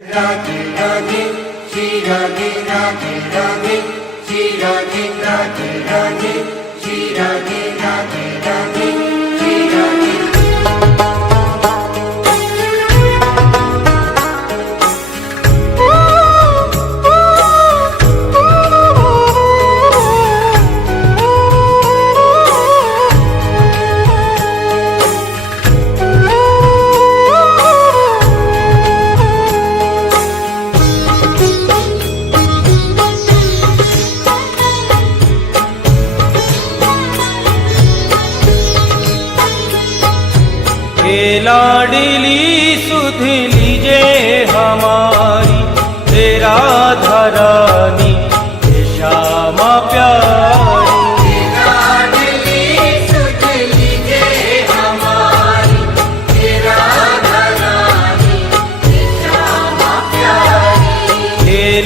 राधे राधे श्री राधे राधे राधे श्री राधे राधे राधे श्री राधे राधे राधे श्री राधे। लाडली सुध लीजे हमारी तेरा धरानी श्यामा प्यारी।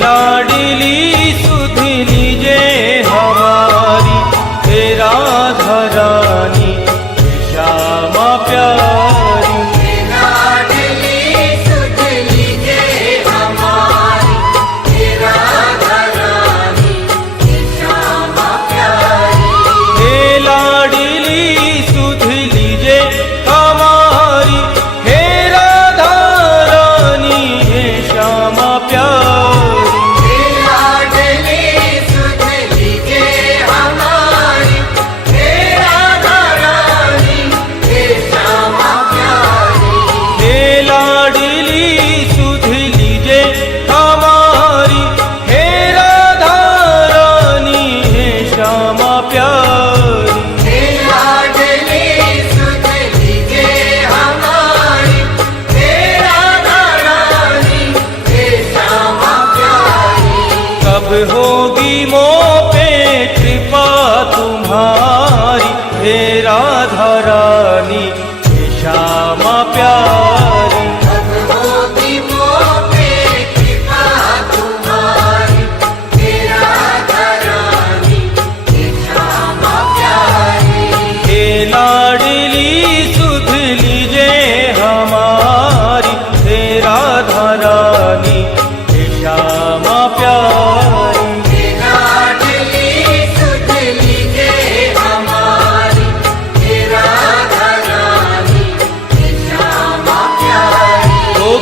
लाडली सुध लीजे हमारी तेरा धरानी श्यामा प्यारी। लाडली सुध लीजे हमारी तेरा धरानी श्यामा प्यारी। होगी मोह पे कृपा तुम्हारी हे राधा रानी श्यामा प्यारी। कब होगी मोह पे कृपा तुम्हारी हे राधा रानी श्यामा प्यारी। हे लाडली सुध लीजे हमारी हे राधा रानी श्यामा प्यारी।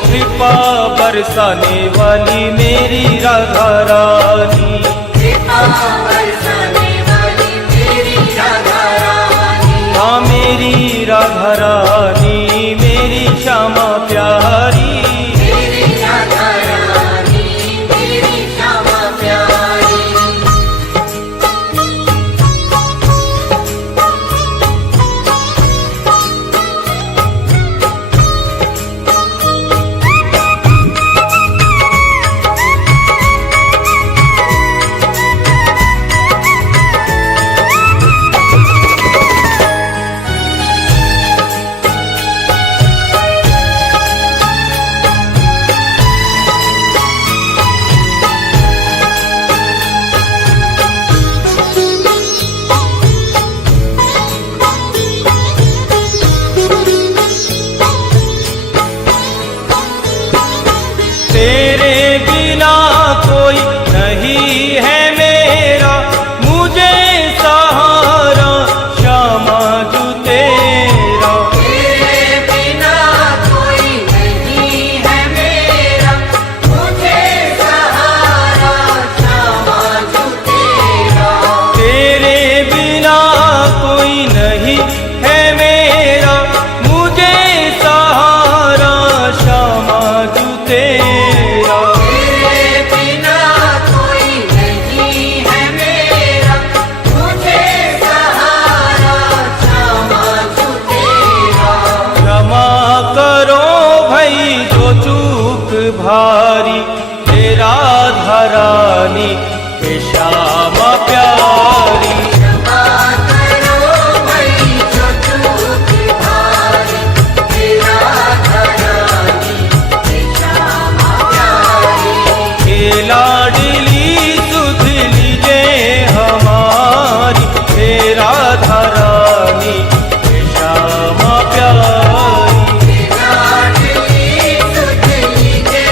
कृपा बरसाने वाली मेरी राधा रानी। कृपा बरसाने वाली मेरी राधा रानी। हाँ मेरी राधा रानी मेरी श्यामा प्यारी। मेरी राधा रानी मेरी श्यामा प्यारी। तेरे बिना कोई नहीं है मेरा मुझे सहारा श्यामा तू तेरा। तेरे बिना कोई नहीं है मेरा मुझे सहारा श्यामा तू तेरा। तेरे बिना कोई नहीं है मेरा मुझे सहारा श्यामा तू तेरा। भारी तेरा धरानी श्यामा प्यारी। क्षमा करो भाई जो चूक भारी तेरा धरानी श्यामा प्यारी। हे लाडली सुध लीजे हमारी तेरा धरानी श्यामा प्यारी। लाडली सुध लीजे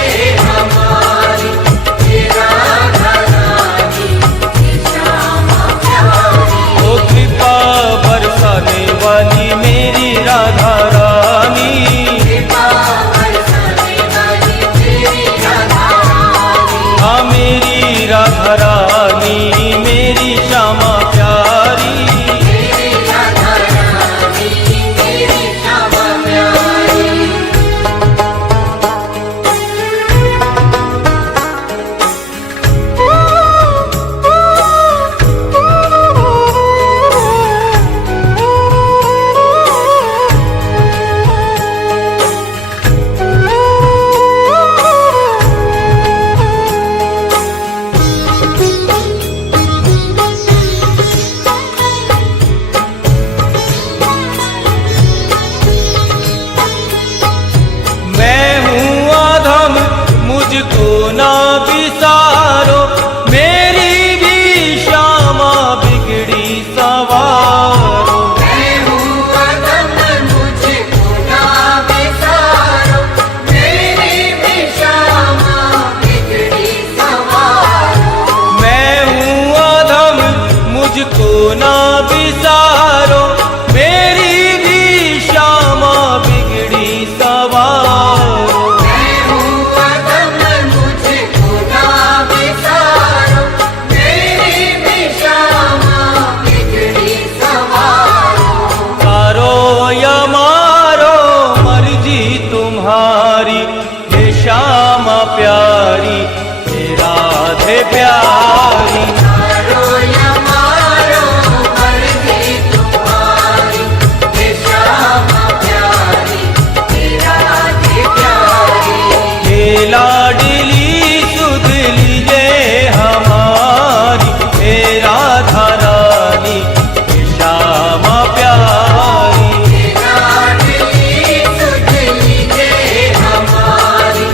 प्यारी हे राधे प्यारी। मारो या मारो मर्जी तुम्हारी, हे श्यामा प्यारी हे राधे प्यारी। हे लाडली सुध लीजे हमारी, हे राधा रानी हे श्यामा प्यारी। हे लाडली सुध लीजे हमारी,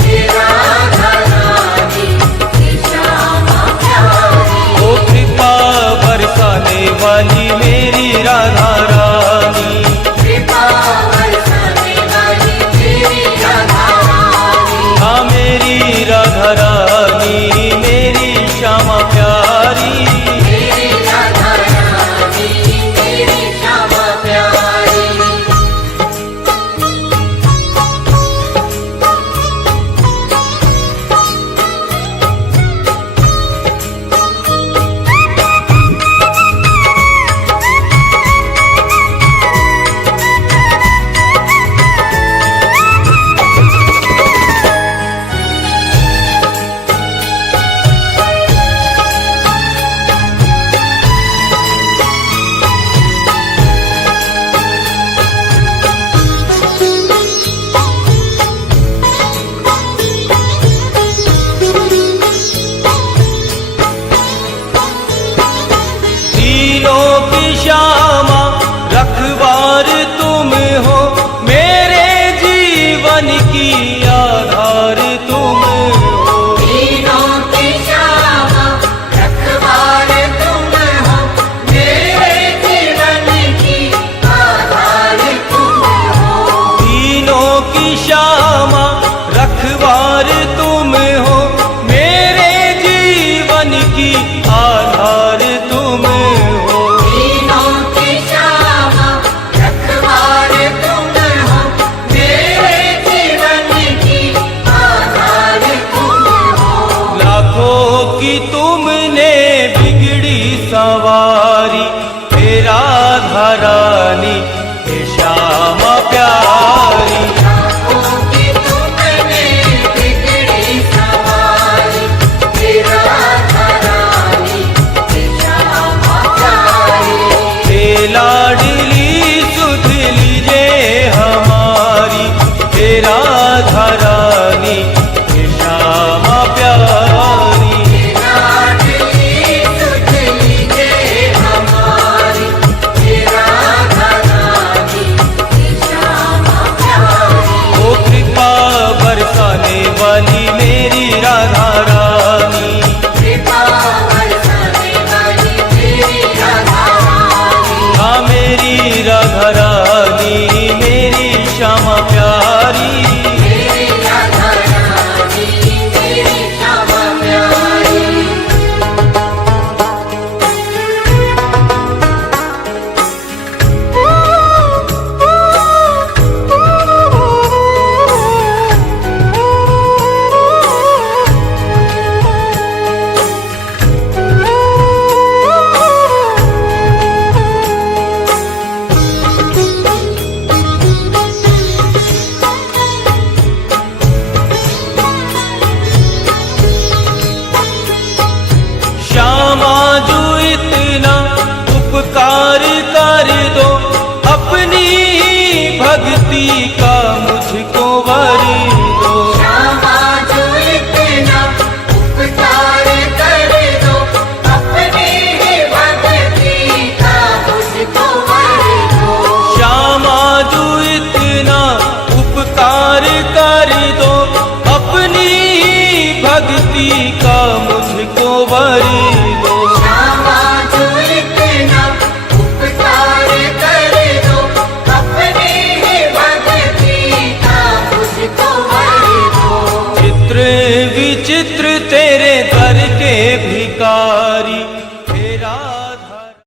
हे राधा रानी हे श्यामा प्यारी। ओ कृपा बरसाने वाली मेरी राधा रानी, कृपा बरसाने वाली मेरी राधा रानी। हाँ मेरी राधा रानी मेरी श्यामा प्यारी। मेरी राधा रानी मेरी श्यामा प्यारी। तीनों की श्यामा रखवार तुम हो, मेरे जीवन की आधार तुम हो। तीनों की श्यामा रखवार तुम हो, मेरे जीवन की आधार तुम हो। तीनों की श्यामा रखवार तुम हो, मेरे जीवन की आधार तुम हो। तीनों की श्यामा रखवार तुम हो, मेरे जीवन की आधार तुम हो। लाखों की तुमने बिगड़ी सवारी, हे राधा रानी हे श्यामा प्यारी। लाखों की तुमने बिगड़ी सवारी, हे राधा रानी हे श्यामा प्यारी। हे लाडली सुध लीजे हमारी, हे राधा रानी हे श्यामा प्यारी। हे लाडली सुध लीजे हमारी, हे राधा रानी हे श्यामा प्यारी। ओ कृपा बरसाने वाली मेरी राधा रानी, कृपा बरसाने वाली मेरी राधा रानी। हाँ मेरी राधा रानी मेरी श्यामा प्यारी। मेरी राधा रानी मेरी श्यामा प्यारी। श्यामा जो इतना उपकार कर दो, अपनी भक्ति का मुझको वर दो। श्यामा जो इतना उपकार कर दो, अपनी ही भक्ति का मुझको वर दो। श्यामा जो इतना उपकार कर दो, अपनी भक्ति का मुझको वर